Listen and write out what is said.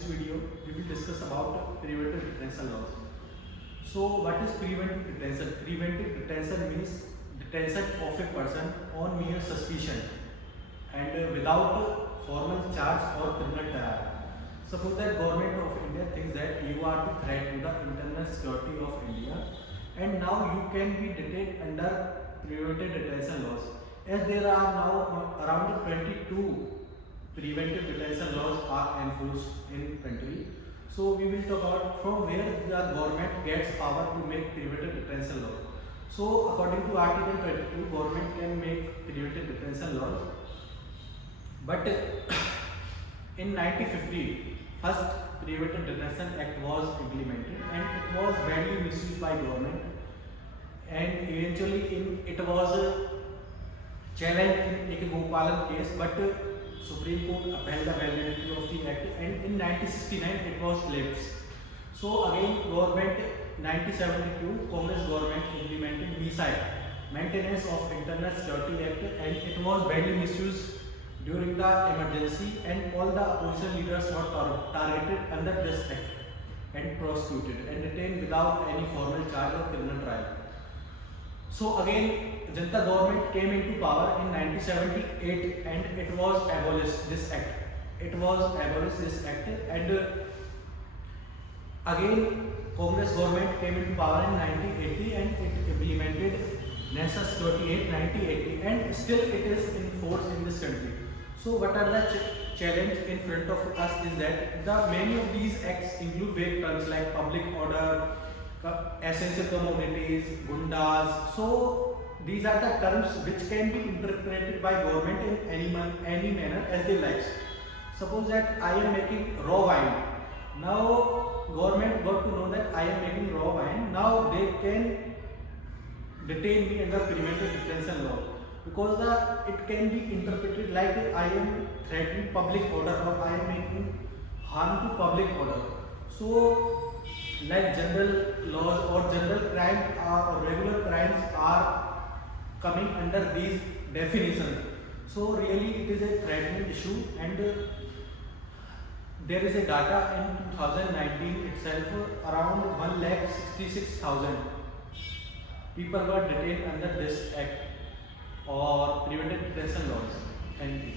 this video we will discuss about preventive detention laws. So what is preventive detention? Preventive detention means detention of a person on mere suspicion and without formal charge or criminal trial. Suppose that government of India thinks that you are the threat to the internal security of India and now you can be detained under preventive detention laws. As there are now around 22 preventive detention laws are enforced in country. So we will talk about from where the government gets power to make preventive detention law. So according to Article 22, government can make preventive detention laws. But in 1950, first Preventive Detention Act was implemented and it was badly misused by government, and eventually it was challenged in Ek Gopalan case, but Supreme Court upheld the validity of the act and in 1969 it was lapsed. So again government 1972 Congress government implemented MISA, Maintenance of Internal Security Act, and it was badly misused during the emergency and all the opposition leaders were targeted under this act and prosecuted and detained without any formal charge or criminal trial. So again Janata government came into power in 1978 and it was abolished this act. It was abolished this act and again Congress government came into power in 1980 and it implemented National Security Act 1980 and still it is in force in this country. So what are the challenge in front of us is that the many of these acts include vague terms like public order, essential commodities, gundas. So these are the terms which can be interpreted by government in any manner as they like. Suppose that I am making raw wine. Now government got to know that I am making raw wine. Now they can detain me under preventive detention law, because it can be interpreted like I am threatening public order or I am making harm to public order. So like general laws or general crime or regular crimes are coming under these definitions. So really it is a threatening issue, and there is a data in 2019 itself around 1,66,000 people were detained under this act or preventive detention laws. Thank you.